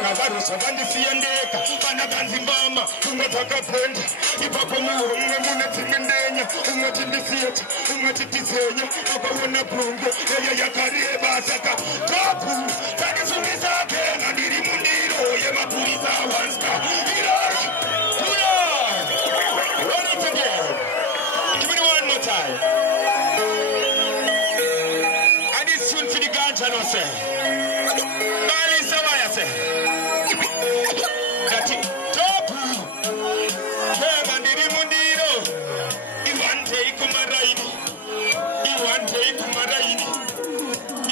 ngavarusa vandisiyendeka vana vanzimbama umwe dzakapenda ipapo muhomwe mune dzimendenya umwe tindisiyeta umwe titizenya akaona plungu eyo yakareba saka topu takisungisa kenga ndiri mundiro yemapurisa wanska irori run it again. Give me one more time. And it's soon to the ganja no say. Marisa waya say. Kati topu kenga ndiri mundiro iwante ikumaraini iwante ikumaraini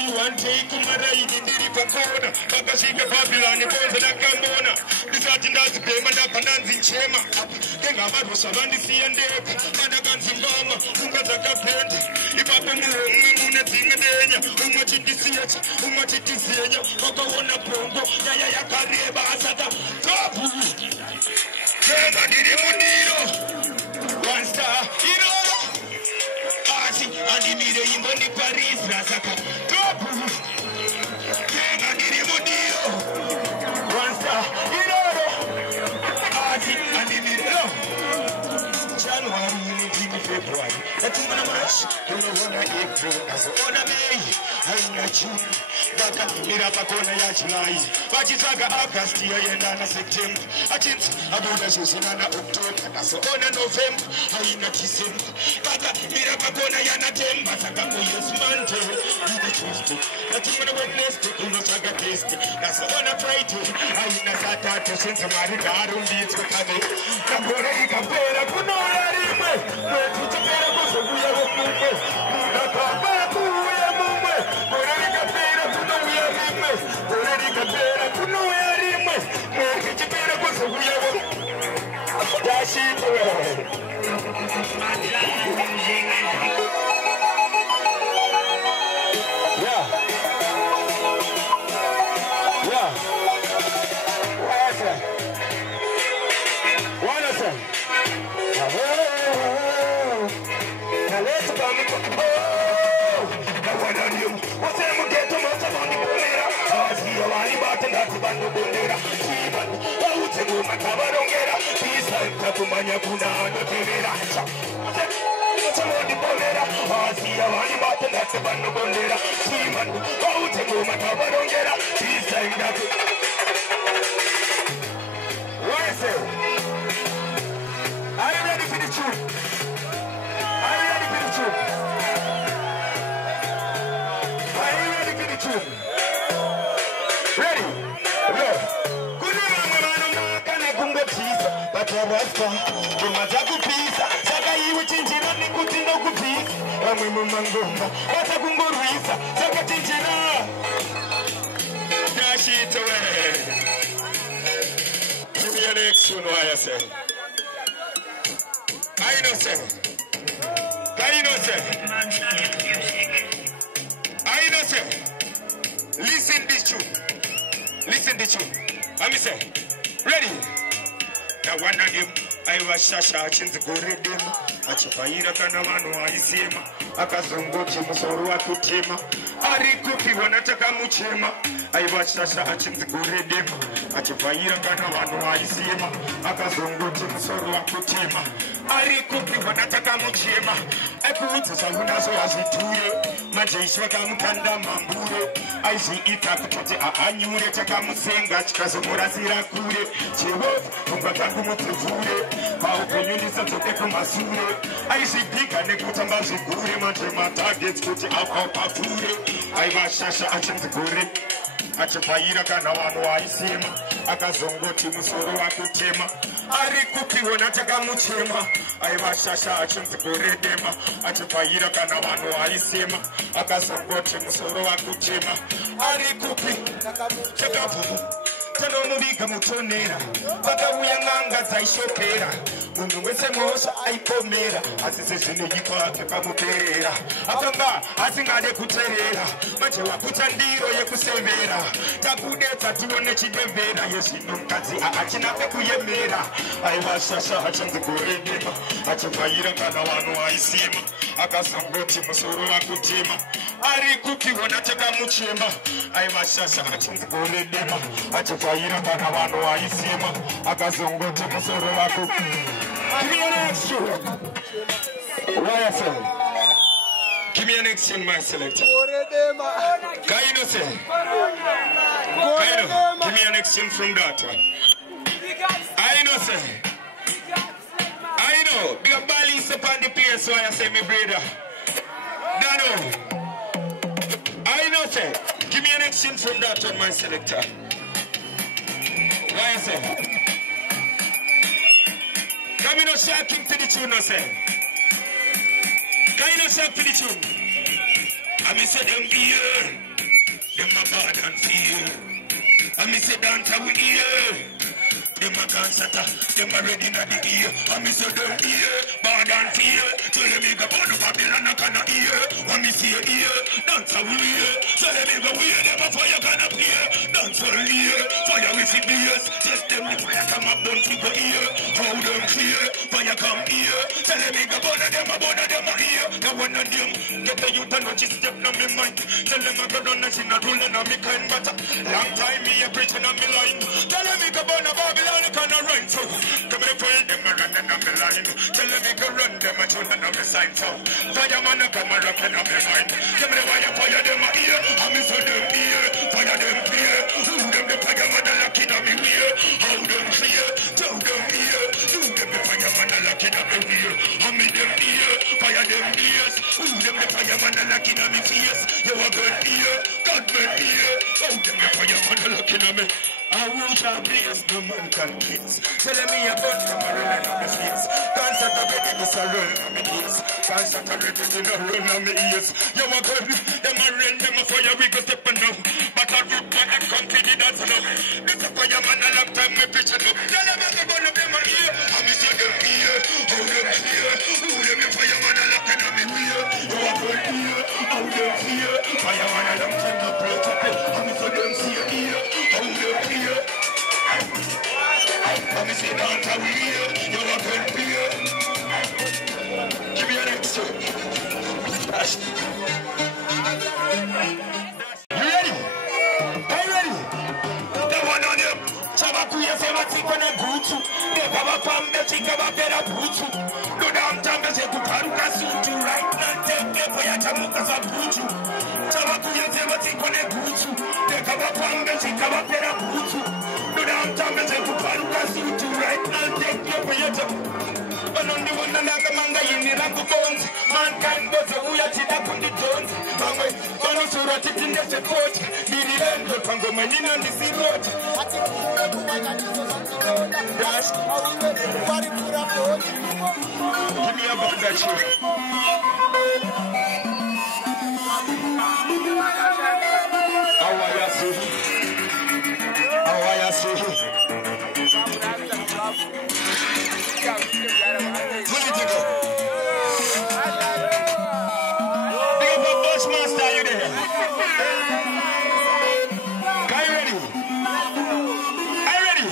iwante ikumaraini ndiri pakona pakasvika Babyloni bonze ndakambona ndisati ndazibhema ndapandanzi chema ngavarusa vandisiyendeka vandakanzimbama unga dzakapenda ipapo muhomwe mune dzimwe denya umwe tindisiyeta umwe titizenya vakaona bongo nyaya yakareba asaka topu kenga ndiri mundiro one star iroro asi andimire imbo ndiparisra saka topu kenga ndiri mundiro one star iroro asi andimire January, February, that's when I'm rush. You know when I April, as on a May, I'm not June. Baka Mirapakona July, Bajisaga August, and September. I think about the Susanna October, as on November, I'm not December. Baka Mirapakona Yanatem, Basaka yes Monday, you the Tuesday. That's when I went next to Kunosaga Test. That's on a Friday, I'm not Saturday, since I'm married, I don't need to come in. Kumanya kuna notevera Samodi bolera Asia wani batenda sebano bolera Siman Baute kuma tabarongera Isa indaku What is it? Are you ready for the truth? Are you ready for the truth? Are you ready for the truth? Ready? Go. Batarasta, kumatakupisa, saka iwe chinjira nikutinda kupisa. Amwe mumangomba, bata kungoruisa, saka chinjira. Nashito we. Give me an action, why I say. I know say. Listen this tune. Listen this tune. Let me say. Ready? Now one of them, I was Shasha, Chins Goredim, Achipaira Kanamano, Isima, Akazongo Chimusoro Akutema, Arikupi, Wanatakamuchema, I was Shasha, Chins Goredim, Achipaira Kanamano, Isima, Akazongo Chimusoro Akutema, Arikupi, Wanatakamuchema, Akuta Sahunaso as we do it, Majishwakam Kanda Mambure, I see it Akati Anure Takamusenga, Kazumurasira Kure, Chivo, Kumbakumutuvure, Pau Communisa Toko Masure, I see Pika Nekutamazi Gure, Matema targets put out of Pafure, I was Shasha Achim Gure, Achapaira Kanawano, I see him, Akazongo Timusoro Akutema, Arikupi Wanatakamuchema, I was Shasha Achim Gure Dema, Achapaira Kanawano, I see him, Akazongo Timusoro Akutema, Arikupi, Chakapu. Tanomubika mutonera bakabuyanganga zaishopera mundu wese mosha aikomera asisezino yipaka kamuperera akanga asingade kuterera manje wakuta ndiro yekusevera takudetsa tione chidemvera yesino mkazi achinape kuyemera aiwashasha achanze kuredema achapayira kana wanu aisima akasangoti musoro wakutima ari kupiwa nataka muchemba aivashasha achingoredema achifaira kana vanhu vaisema akazongoti musoro wako. Give me an action. YFL. Give me an action, my selector. Kaino say. Kaino. Give me an action from that one. I know say. I know. Big Bali is upon the place, so I say, my brother. Dano. I know say. Give me an action from that one, my selector. Why say? Come in, no shocking to the tune, no say. Come in, no shock to the tune. I mean, say them here, them a bad and fear. I mean, say dance we here. Them a dancata, them a ready na the ear. I me say them ear, bad and fear. So let me go down to Babylon, I canna ear. I me see ear, dance we ear. So let me go wear them a fire canna appear. Dance for ear, fire with the beers. Just them the fire come up, don't you go ear. How them clear, fire come ear. So let me go down them a ear. Now one of them get the youth and watch step on me mind. Tell them I go down and see not rolling on me kind, but long time me a preaching on me line. Tell them me go down to Babylon. Can I run so? Come and find them and run on the line. Tell them they go run them and turn on the side so. Fireman come and rock on the mind. Give me the fire them a ear. I miss them ear. Fire them clear. Who them the fireman the lucky on me ear. How them clear. Tell them ear. Who them the fireman the lucky on me ear. I miss them ear. Fire them ears. Who them the fireman the lucky on me face. You a good ear. God good ear. Who them the fireman the lucky on me. I will shall blaze, no man can kiss. Tell me about them, I run on the face. Can't set up any this, I run on the ears. Can't set up anything, I run on the ears. You are good, them I run, them a fire, we go step on them. But I rip my and continue that's enough. This a fireman, a long time, we preach it up. Tell them I'm going to be my ear. I miss them ear, how them fear. Who them the fireman, a lock on me ear. You are good ear, how them fear. Fireman, a long time, we preach it up. I miss them see ear, how them fear. I'm a sit down to wheel, you're a good beer. Give me an extra. You ready? Are you ready? The one on them. Chabakuya Sevatikona Butu. The Baba Pam, the Chikabapera Butu. No damn time, the Kuparuka Sutu. Right now, take the Poyatamuka Butu. Chabakuya Sevatikona Butu. The Baba Pam, the Chikabapera Butu. Down time and say to Paruka suit right now, take your payata. But on the one and the manga in the Rambo bones, mankind goes away at it up on the Jones. But also rat it in the support. Be the end of Pango Manin on the sea road. Give me a bag that shit. How are you? How are you? Political. Big up a Bushmaster, you there? Are you ready? Are you ready?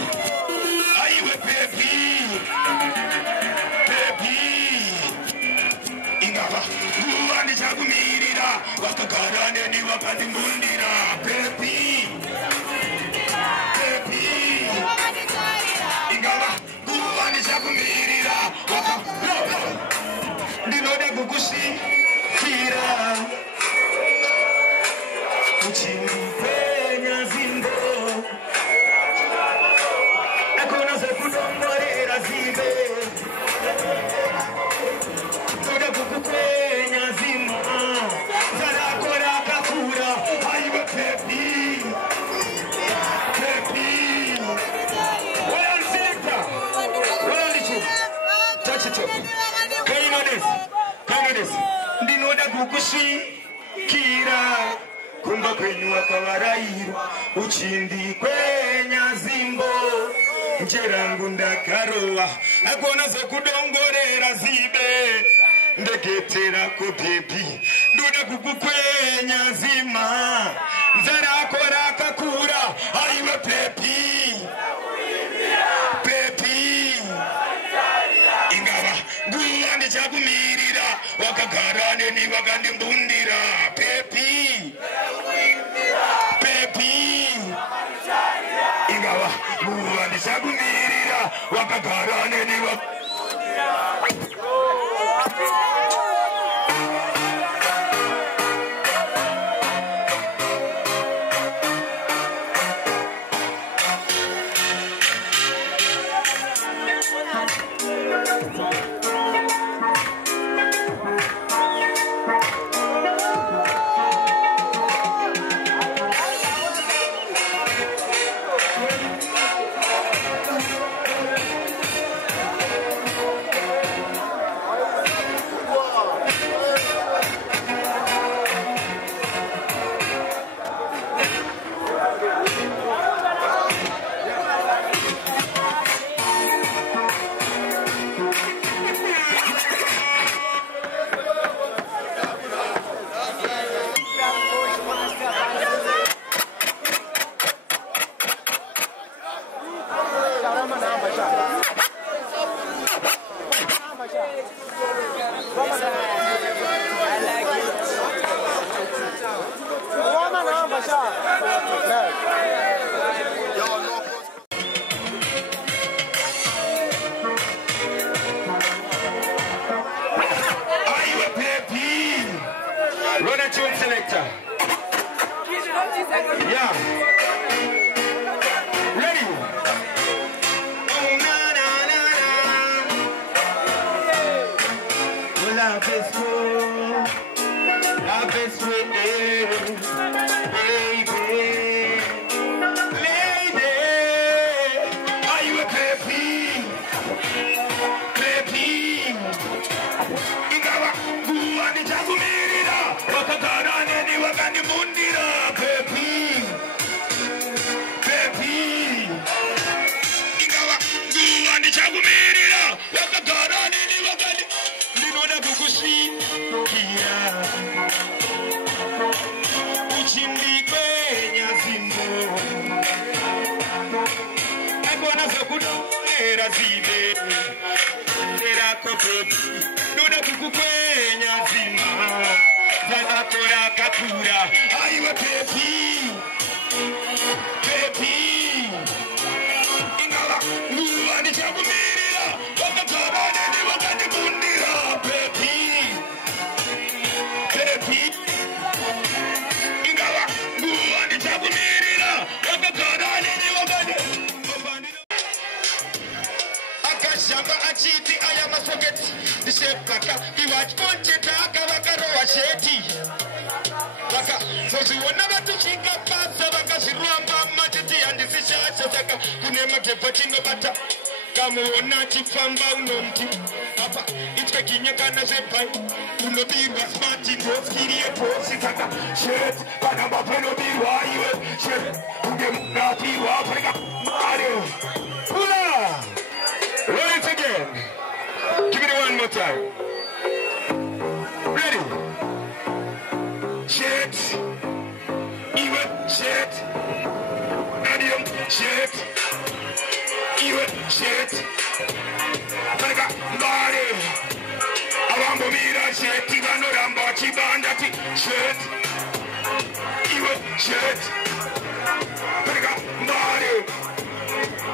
Are you a baby? Baby. Ingaba. Ruwani chakumirira. Wakakarane ni wakati mundira. Baby. Ndinoda kukushi kira uchinipenya zimbo akona sekudongorera zibe ndoda kukupenya zimbo zarakora kakura aiwe pepi pepi touch it up. Can you know this? Can you know this? Ndinoda kukushi kira kumba kwenyu akawarairwa uchindi kwenya zimbo njerangu ndakarowa akona zokudongorera zibe ndeketera kupepi ndoda kukukwenya zima nzarako rakakura aiwe pepi pepi ingaba guandi chakumirira wakagara vakagarane nevakandibundira pepi ingava nguva ndichakumirira vakagarane Run a tune selector. Yeah. Ready? Oh, na na na na. Well, love is cool. Love is sweet. Baby. Lady. Are you a baby? Baby. Ingawa, guwa ni chakumirira. Wakagarane ni wakandibundira. Baby. Baby. Ingawa, guwa ni chakumirira. Wakagarane ni wakandi. Ndinoda kukusikia. Uchindikwe nyazimbo. Agwana zakudera zive. Era kopebi. Ndoda kukukwenya zima. Zanakora kakura. Aiwa pepi. Pepi. Ingala. Nguva ni chakumirira. Wakagarane ni wakandibundira. Pepi. Pepi. Ingala. Nguva ni chakumirira. Wakagarane ni wakandibundira. Akashamba achiti ayama soketi. Dishepaka. Iwach ponche taka wakaroa sheti. Waka. Soziona watu chika pasa. Waka shiruamba machiti andisishacha saka. Kunema kepachino bata. Kamuona chifamba unomti. Apa. Ichka kinyakana zepai. Unobiwa smati. Noskirie posi saka. Shet. Panama penobirwa iwe. Shet. Ungemnatirwa peka. Mario. Pula. Roll it again. Give it one more time. Ready? Shit. Even shit. Medium shit. Even shit. Pega body. Awambo mira shit. Tigano rambo chibandati shit. Even shit. Pega body.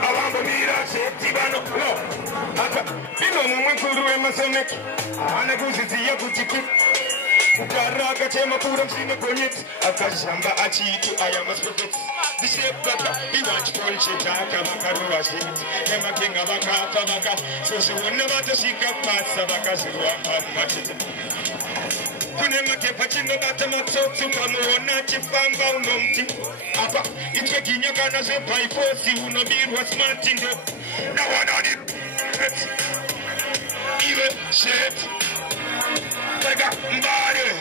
Awambo mira shit. Tigano no. Aka bino mwenkuru emasoneki. Anakuzitia kutiki. Ukaraga chema kura msine konyeti. Akashamba achitu ayama spoketi. Dishepaka iwach ponche taka wakaruwa shiti. Ema kinga wakafa waka. Sose wana watashika pasa wakazirwa machita. Kunema kepachino bata matsotu kamuona chifamba unomti. Apa itwe kinyakana zepa ifosi unobirwa smarti ndo. Na wanani even shit. Pega mbari.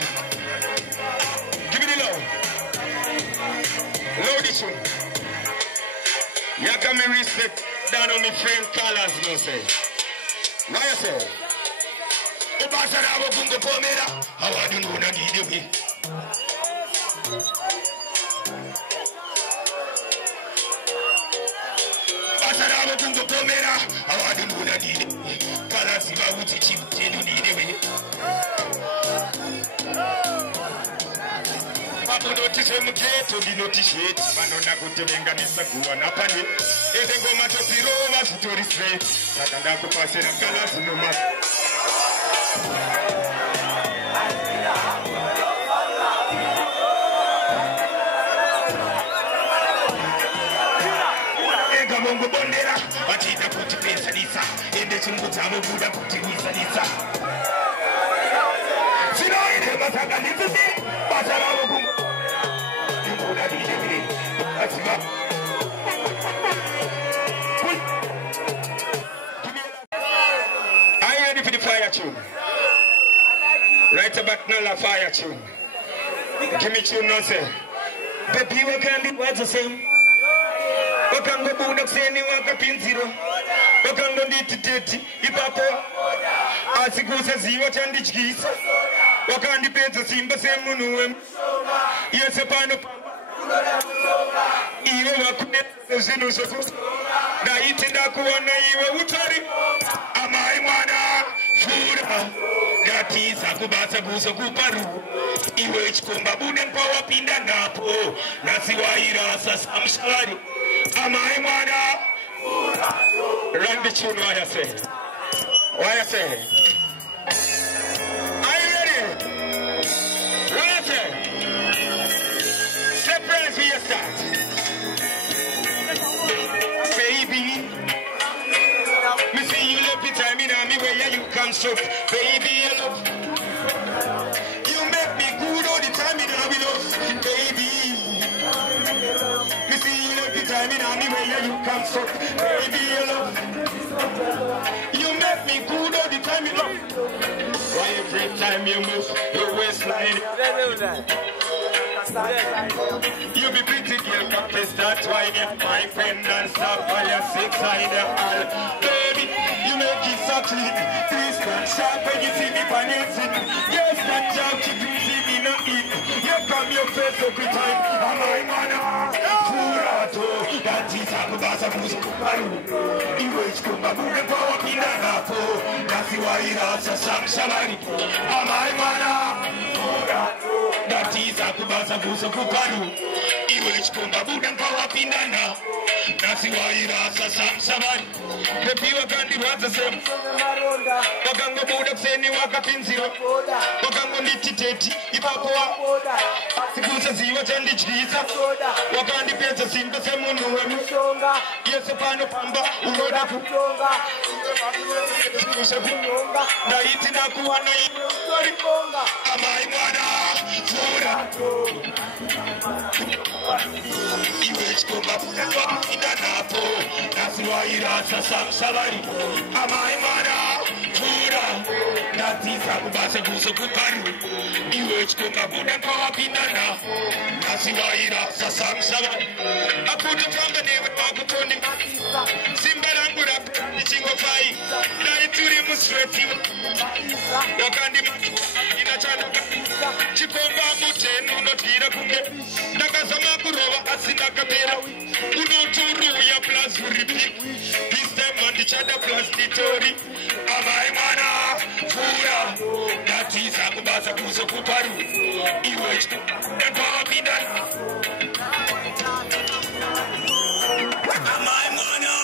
Give me the low. Low this one. Yaka me respect down on me friend colors no say. Why you say? Upasara abo bungo pomera. Awadu nuna gide me. Upasara abo bungo pomera. Awadu nuna gide. Colors iba uti chip tenu gide me. Unotise muketo dinotisheti vanonda kutevenganisa guwana pane ese ngoma topirova zitori straight saka ndakupasira kalasi noma ega mongobondera vachida kutipesanisa ende chungu dzavo kuda kutiwisanisa zvinoine masanganisisi basa ravo kungo Are you ready for the fire tune? Right about now, the fire tune. Give me tune now, say. Baby, what can do what's the same? What can go good up saying you want a pin zero? What can go need to dirty? If I pour, as it goes as you watch and ditch geese. What can the paint the simba same moon? Yes, upon the iwe wakuneta zvinhu ndaitenda kuona iwe utori amai mwana fura ndatiza kubasa kuzokupa ruhu iwe chikomba bude pawapinda napo nasiwairasa samshari amai mwana run the tune why I say are you ready? What I say? Surprise me, start. Baby, me see you love the time in me where you come so. Baby, I love you make me good all the time in me love. Baby, me see you love the time in me where you come so. Baby, I love you make me good all the time in love. Why every time you move your waistline? You be pretty girl, confess that's why you're my friend and stop by your six-sided all. Baby, you make it so clean. Please stand sharp when you see me financing. Yes, that job keep you see me not eat. You come your face every time. I'm my man, Furato. That is a kubasa kuzo kuparu. Iwech kumbabuke power pinanapo. Nasi wa irasa samshamari. I'm my man, Furato. That is a kubasa kuzo kuparu. Iwech kumbabuke power pinana. Nasi wa irasa samshamari. Baby wakandi waza same. Wakango buda kuseni wakapinziro. Wakango nititeti ipapoa. Sikusa ziwa chandi chisa. Wakandi pesa simba semunu wemu. Yese pano pamba uroda kutonga. Sikusa kutonga. Na iti na kuwana iwe. Amai mwana Furato. Iwe chkumba buda inanapo. Nasi wa irasa samshamari. Amai mwana Fura. Natisa kubasa kuso kuparu. Iwe chkumba buda kwa pinana. Nasi wa irasa samshamari. Akutu twanga newe wakutoni. Simba rangura nichingo fai. Na ituri musreti. Wakandi maki inachana. Chikomba mutenu notira kuke. Nakasama kurova asina kapera. Unoturu ya plus repeat. This time on the chada plus titori. Amai mana Fura. Natisa kubasa kuso kuparu. Iwe chkumba bidana. Amai mana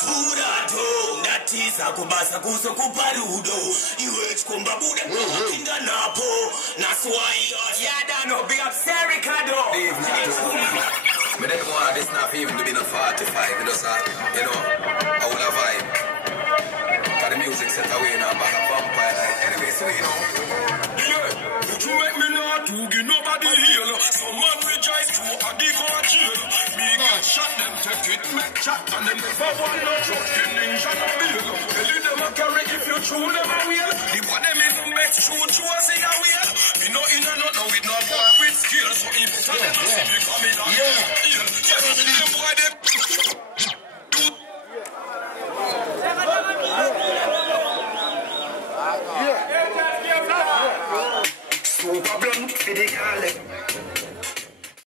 Furato. Natisa kubasa kuso kuparudo. Iwe chkumba buda kinda napo. Naswai yada no big up Sericado. Me didn't want this not even to be no 45. Me just you know, I would have vibe. Cause the music set away now, but a vampire like anyway, so you know. Yeah, you make me not to give nobody heal. Some man rejoice to a big or jail. Me got shot, them take it, make chat, and them never want no truck in ninja no bill. Tell them a carry if you true them a wheel. The one them is make sure to us in a wheel. Me no in a no no with no boy with skill. So if you tell them to see me coming on, yeah, them boy them